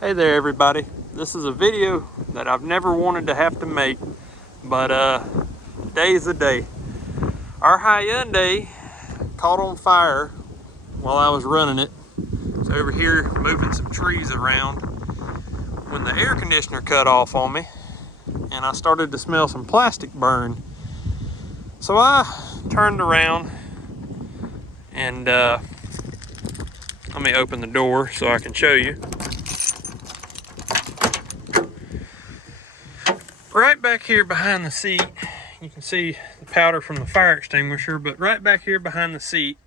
Hey there everybody. This is a video that I've never wanted to have to make, but today's the day. Our Hyundai caught on fire while I was running it. It's over here moving some trees around when the air conditioner cut off on me and I started to smell some plastic burn. So I turned around and let me open the door so I can show you. Right back here behind the seat, you can see the powder from the fire extinguisher, but right back here behind the seat,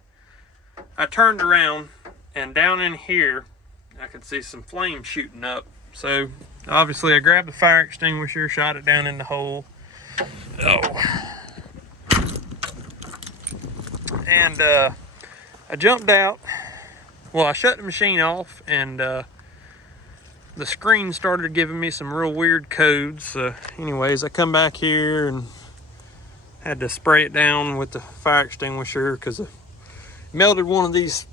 I turned around and down in here, I could see some flames shooting up. So obviously I grabbed the fire extinguisher, shot it down in the hole. And I jumped out. Well, I shut the machine off and the screen started giving me some real weird codes. Anyways, I come back here and had to spray it down with the fire extinguisher because I melted one of these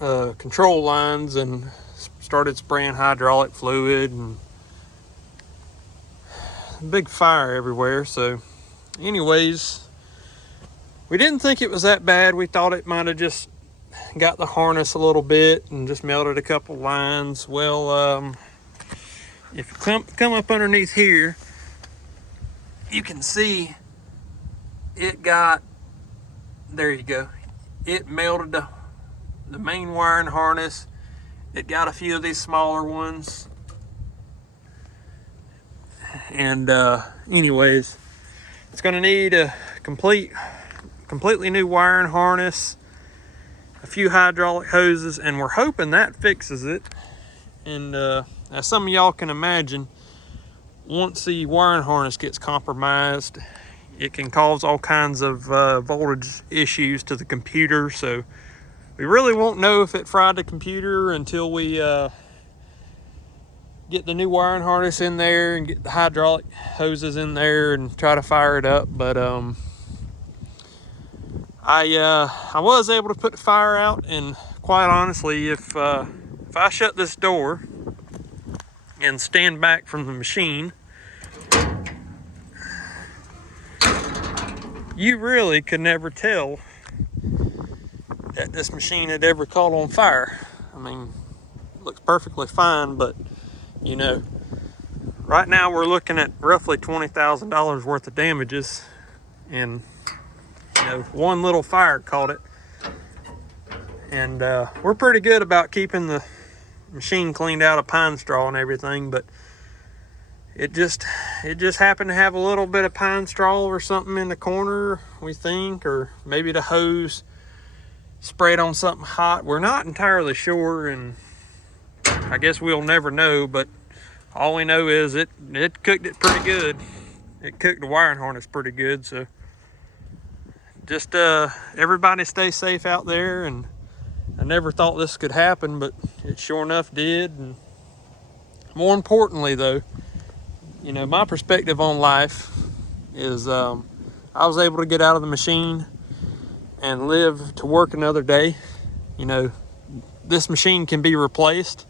control lines and started spraying hydraulic fluid and big fire everywhere. So anyways, we didn't think it was that bad. We thought it might have just got the harness a little bit and just melted a couple lines. Well, if you come up underneath here, you can see it got, there you go, it melted the main wiring harness. It got a few of these smaller ones. And anyways, it's gonna need a completely new wiring harness, a few hydraulic hoses, and we're hoping that fixes it. And as some of y'all can imagine, once the wiring harness gets compromised, it can cause all kinds of voltage issues to the computer. So we really won't know if it fried the computer until we get the new wiring harness in there and get the hydraulic hoses in there and try to fire it up. But I was able to put the fire out, and quite honestly, if I shut this door and stand back from the machine, you really could never tell that this machine had ever caught on fire. I mean, it looks perfectly fine, but you know, right now we're looking at roughly $20,000 worth of damages, and you know, one little fire caught it. And we're pretty good about keeping the machine cleaned out of pine straw and everything, but it just happened to have a little bit of pine straw or something in the corner, we think, or maybe the hose sprayed on something hot. We're not entirely sure, and I guess we'll never know, but all we know is it cooked it pretty good. It cooked the wiring harness pretty good. So just everybody stay safe out there. And I never thought this could happen, but it sure enough did. And more importantly though, you know, my perspective on life is I was able to get out of the machine and live to work another day. You know, this machine can be replaced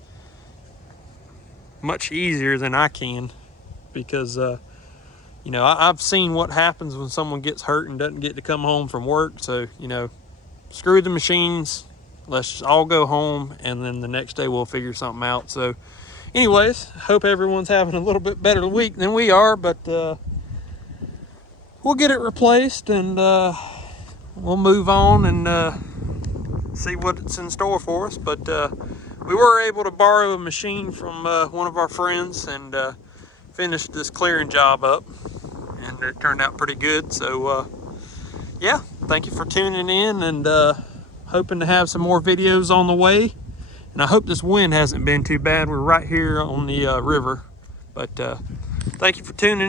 much easier than I can, because you know, I've seen what happens when someone gets hurt and doesn't get to come home from work. So, you know, screw the machines. Let's just all go home, and then the next day we'll figure something out. So anyways, hope everyone's having a little bit better week than we are, but we'll get it replaced, and we'll move on and see what's in store for us. But we were able to borrow a machine from one of our friends and finish this clearing job up, and it turned out pretty good. So yeah, thank you for tuning in, and hoping to have some more videos on the way. And I hope this wind hasn't been too bad. We're right here on the river. But thank you for tuning in.